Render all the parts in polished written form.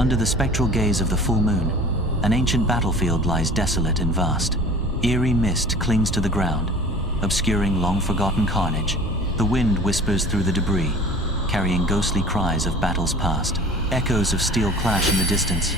Under the spectral gaze of the full moon, an ancient battlefield lies desolate and vast. Eerie mist clings to the ground, obscuring long-forgotten carnage. The wind whispers through the debris, carrying ghostly cries of battles past. Echoes of steel clash in the distance,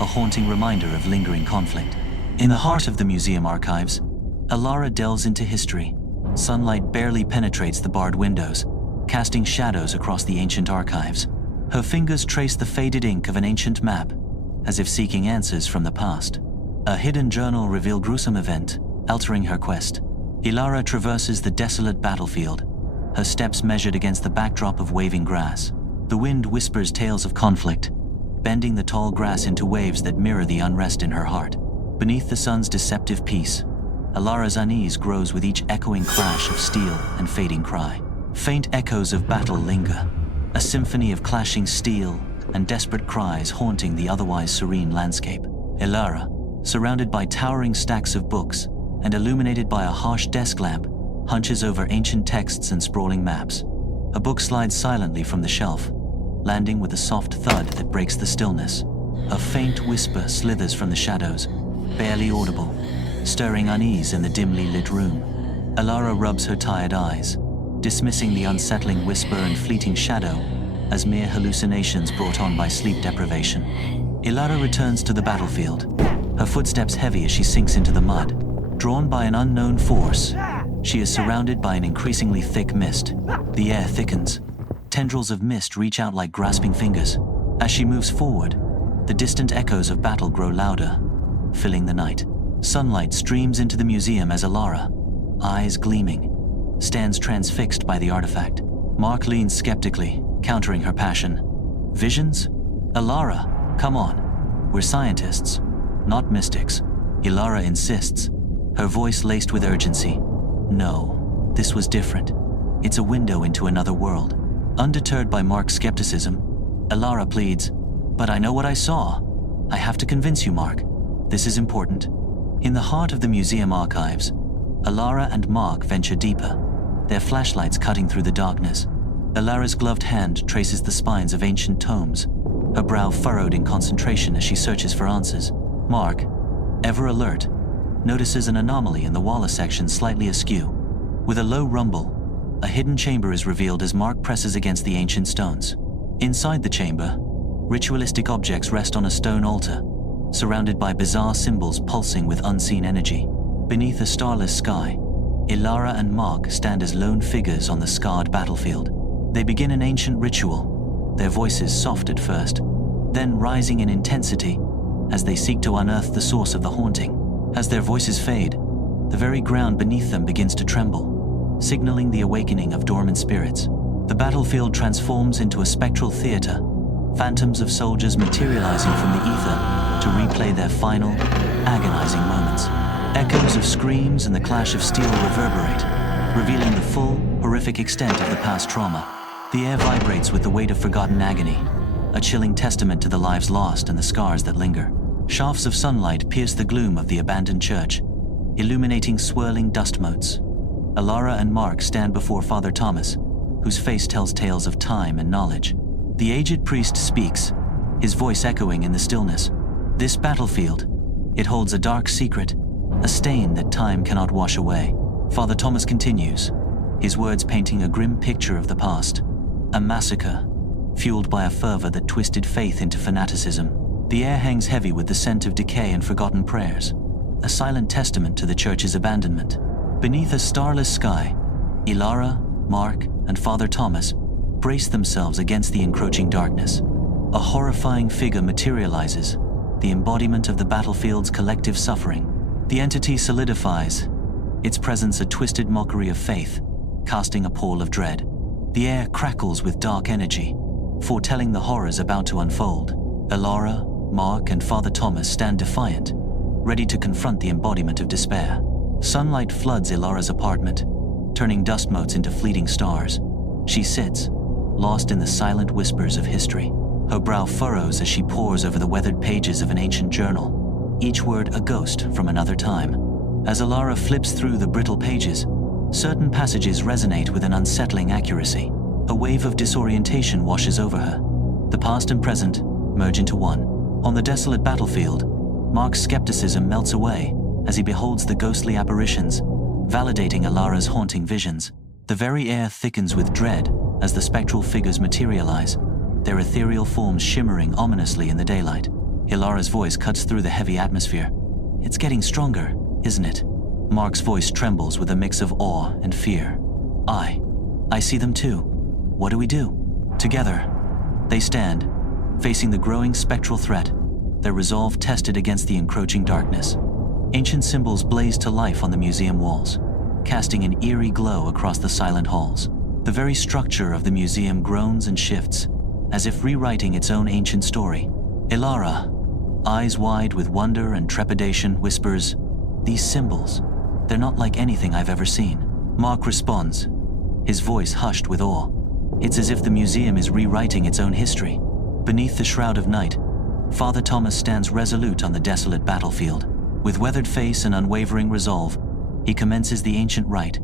a haunting reminder of lingering conflict. In the heart of the museum archives, Alara delves into history. Sunlight barely penetrates the barred windows, casting shadows across the ancient archives. Her fingers trace the faded ink of an ancient map, as if seeking answers from the past. A hidden journal reveals a gruesome event, altering her quest. Alara traverses the desolate battlefield, her steps measured against the backdrop of waving grass. The wind whispers tales of conflict, bending the tall grass into waves that mirror the unrest in her heart. Beneath the sun's deceptive peace, Alara's unease grows with each echoing clash of steel and fading cry. Faint echoes of battle linger, a symphony of clashing steel and desperate cries haunting the otherwise serene landscape. Alara, surrounded by towering stacks of books and illuminated by a harsh desk lamp, hunches over ancient texts and sprawling maps. A book slides silently from the shelf, landing with a soft thud that breaks the stillness. A faint whisper slithers from the shadows, barely audible, stirring unease in the dimly lit room. Alara rubs her tired eyes, dismissing the unsettling whisper and fleeting shadow as mere hallucinations brought on by sleep deprivation. Alara returns to the battlefield, her footsteps heavy as she sinks into the mud. Drawn by an unknown force, she is surrounded by an increasingly thick mist. The air thickens. Tendrils of mist reach out like grasping fingers. As she moves forward, the distant echoes of battle grow louder, filling the night. Sunlight streams into the museum as Alara, eyes gleaming, stands transfixed by the artifact. Mark leans skeptically, countering her passion. Visions? Alara, come on. We're scientists, not mystics. Alara insists, her voice laced with urgency. No, this was different. It's a window into another world. Undeterred by Mark's skepticism, Alara pleads, "But I know what I saw. I have to convince you, Mark. This is important." In the heart of the museum archives, Alara and Mark venture deeper, their flashlights cutting through the darkness. Alara's gloved hand traces the spines of ancient tomes, her brow furrowed in concentration as she searches for answers. Mark, ever alert, notices an anomaly in the wall section slightly askew. With a low rumble, a hidden chamber is revealed as Mark presses against the ancient stones. Inside the chamber, ritualistic objects rest on a stone altar, surrounded by bizarre symbols pulsing with unseen energy. Beneath a starless sky, Alara and Mark stand as lone figures on the scarred battlefield. They begin an ancient ritual, their voices soft at first, then rising in intensity as they seek to unearth the source of the haunting. As their voices fade, the very ground beneath them begins to tremble, signaling the awakening of dormant spirits. The battlefield transforms into a spectral theater, phantoms of soldiers materializing from the ether to replay their final, agonizing moments. Echoes of screams and the clash of steel reverberate, revealing the full, horrific extent of the past trauma. The air vibrates with the weight of forgotten agony, a chilling testament to the lives lost and the scars that linger. Shafts of sunlight pierce the gloom of the abandoned church, illuminating swirling dust motes. Alara and Mark stand before Father Thomas, whose face tells tales of time and knowledge. The aged priest speaks, his voice echoing in the stillness. This battlefield, it holds a dark secret, a stain that time cannot wash away. Father Thomas continues, his words painting a grim picture of the past. A massacre, fueled by a fervor that twisted faith into fanaticism. The air hangs heavy with the scent of decay and forgotten prayers, a silent testament to the church's abandonment. Beneath a starless sky, Alara, Mark, and Father Thomas brace themselves against the encroaching darkness. A horrifying figure materializes, the embodiment of the battlefield's collective suffering. The entity solidifies, its presence a twisted mockery of faith, casting a pall of dread. The air crackles with dark energy, foretelling the horrors about to unfold. Alara, Mark, and Father Thomas stand defiant, ready to confront the embodiment of despair. Sunlight floods Alara's apartment, turning dust motes into fleeting stars. She sits, lost in the silent whispers of history. Her brow furrows as she pores over the weathered pages of an ancient journal, each word a ghost from another time. As Alara flips through the brittle pages, certain passages resonate with an unsettling accuracy. A wave of disorientation washes over her. The past and present, merge into one. On the desolate battlefield, Mark's skepticism melts away as he beholds the ghostly apparitions, validating Ilara's haunting visions. The very air thickens with dread as the spectral figures materialize, their ethereal forms shimmering ominously in the daylight. Ilara's voice cuts through the heavy atmosphere. "It's getting stronger, isn't it?" Mark's voice trembles with a mix of awe and fear. I see them too. What do we do?" Together, they stand, facing the growing spectral threat, their resolve tested against the encroaching darkness. Ancient symbols blaze to life on the museum walls, casting an eerie glow across the silent halls. The very structure of the museum groans and shifts, as if rewriting its own ancient story. Ilara, eyes wide with wonder and trepidation, whispers, "These symbols, they're not like anything I've ever seen." Mark responds, his voice hushed with awe. It's as if the museum is rewriting its own history. Beneath the shroud of night, Father Thomas stands resolute on the desolate battlefield. With weathered face and unwavering resolve, he commences the ancient rite,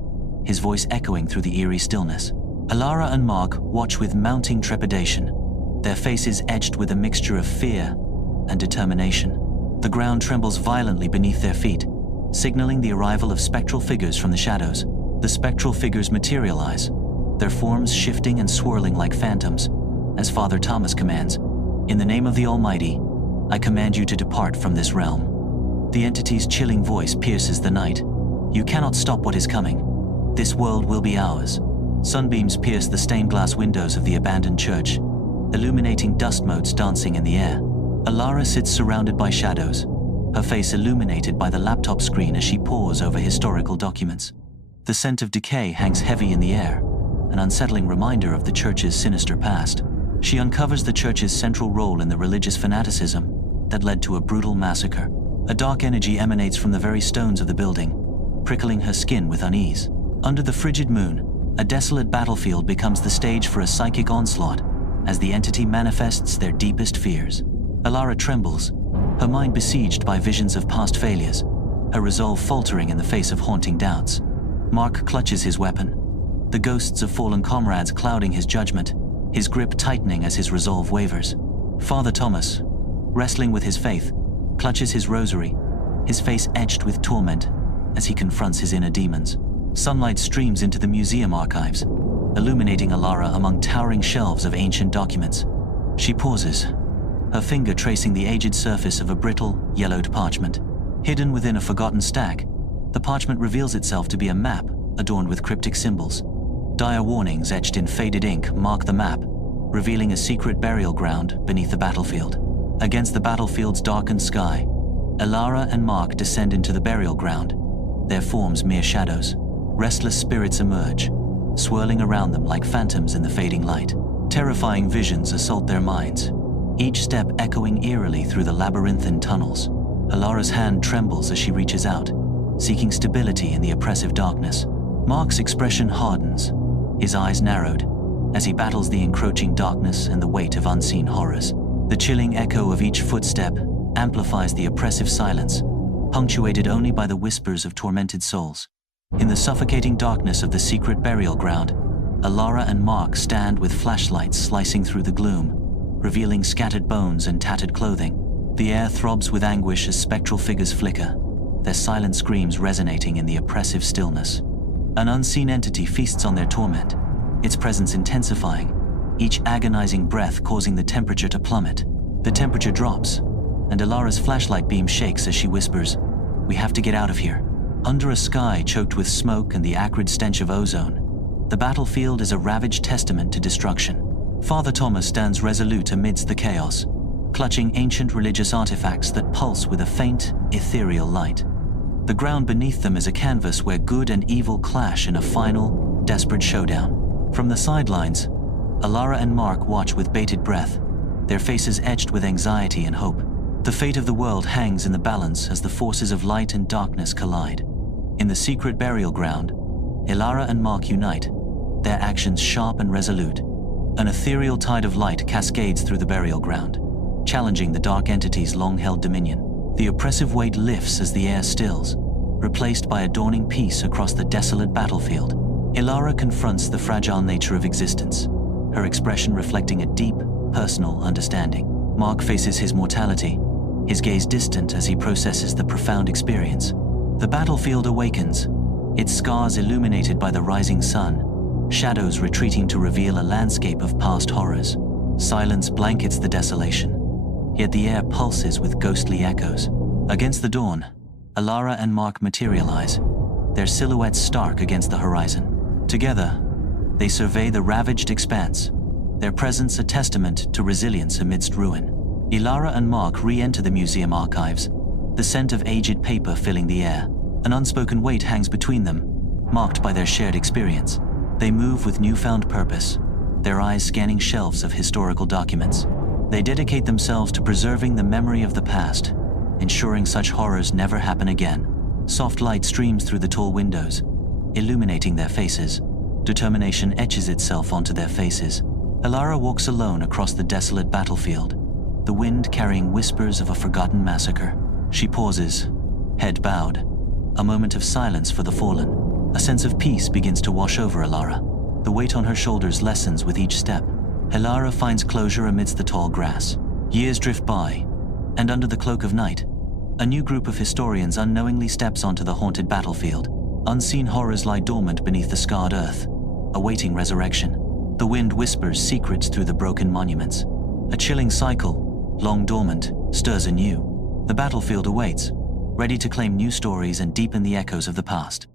his voice echoing through the eerie stillness. Ilara and Mark watch with mounting trepidation, their faces etched with a mixture of fear and determination. The ground trembles violently beneath their feet, signaling the arrival of spectral figures from the shadows. The spectral figures materialize, their forms shifting and swirling like phantoms, as Father Thomas commands, "In the name of the Almighty, I command you to depart from this realm." The entity's chilling voice pierces the night. "You cannot stop what is coming. This world will be ours." Sunbeams pierce the stained glass windows of the abandoned church, illuminating dust motes dancing in the air. Ilara sits surrounded by shadows, her face illuminated by the laptop screen as she pores over historical documents. The scent of decay hangs heavy in the air, an unsettling reminder of the church's sinister past. She uncovers the church's central role in the religious fanaticism that led to a brutal massacre. A dark energy emanates from the very stones of the building, prickling her skin with unease. Under the frigid moon, a desolate battlefield becomes the stage for a psychic onslaught as the entity manifests their deepest fears. Ilara trembles, her mind besieged by visions of past failures, her resolve faltering in the face of haunting doubts. Mark clutches his weapon, the ghosts of fallen comrades clouding his judgment, his grip tightening as his resolve wavers. Father Thomas, wrestling with his faith, clutches his rosary, his face etched with torment as he confronts his inner demons. Sunlight streams into the museum archives, illuminating Ilara among towering shelves of ancient documents. She pauses, her finger tracing the aged surface of a brittle, yellowed parchment. Hidden within a forgotten stack, the parchment reveals itself to be a map adorned with cryptic symbols. Dire warnings etched in faded ink mark the map, revealing a secret burial ground beneath the battlefield. Against the battlefield's darkened sky, Ilara and Mark descend into the burial ground, their forms mere shadows. Restless spirits emerge, swirling around them like phantoms in the fading light. Terrifying visions assault their minds, each step echoing eerily through the labyrinthine tunnels. Ilara's hand trembles as she reaches out, seeking stability in the oppressive darkness. Mark's expression hardens, his eyes narrowed, as he battles the encroaching darkness and the weight of unseen horrors. The chilling echo of each footstep amplifies the oppressive silence, punctuated only by the whispers of tormented souls. In the suffocating darkness of the secret burial ground, Ilara and Mark stand with flashlights slicing through the gloom, revealing scattered bones and tattered clothing. The air throbs with anguish as spectral figures flicker, their silent screams resonating in the oppressive stillness. An unseen entity feasts on their torment, its presence intensifying, each agonizing breath causing the temperature to plummet. The temperature drops, and Ilara's flashlight beam shakes as she whispers, "We have to get out of here." Under a sky choked with smoke and the acrid stench of ozone, the battlefield is a ravaged testament to destruction. Father Thomas stands resolute amidst the chaos, clutching ancient religious artifacts that pulse with a faint, ethereal light. The ground beneath them is a canvas where good and evil clash in a final, desperate showdown. From the sidelines, Ilara and Mark watch with bated breath, their faces etched with anxiety and hope. The fate of the world hangs in the balance as the forces of light and darkness collide. In the secret burial ground, Ilara and Mark unite, their actions sharp and resolute. An ethereal tide of light cascades through the burial ground, challenging the dark entity's long-held dominion. The oppressive weight lifts as the air stills, replaced by a dawning peace across the desolate battlefield. Ilara confronts the fragile nature of existence, her expression reflecting a deep, personal understanding. Mark faces his mortality, his gaze distant as he processes the profound experience. The battlefield awakens, its scars illuminated by the rising sun, shadows retreating to reveal a landscape of past horrors. Silence blankets the desolation, yet the air pulses with ghostly echoes. Against the dawn, Alara and Mark materialize, their silhouettes stark against the horizon. Together, they survey the ravaged expanse, their presence a testament to resilience amidst ruin. Alara and Mark re-enter the museum archives, the scent of aged paper filling the air. An unspoken weight hangs between them, marked by their shared experience. They move with newfound purpose, their eyes scanning shelves of historical documents. They dedicate themselves to preserving the memory of the past, ensuring such horrors never happen again. Soft light streams through the tall windows, illuminating their faces. Determination etches itself onto their faces. Alara walks alone across the desolate battlefield, the wind carrying whispers of a forgotten massacre. She pauses, head bowed, a moment of silence for the fallen. A sense of peace begins to wash over Alara. The weight on her shoulders lessens with each step. Alara finds closure amidst the tall grass. Years drift by, and under the cloak of night, a new group of historians unknowingly steps onto the haunted battlefield. Unseen horrors lie dormant beneath the scarred earth, awaiting resurrection. The wind whispers secrets through the broken monuments. A chilling cycle, long dormant, stirs anew. The battlefield awaits, ready to claim new stories and deepen the echoes of the past.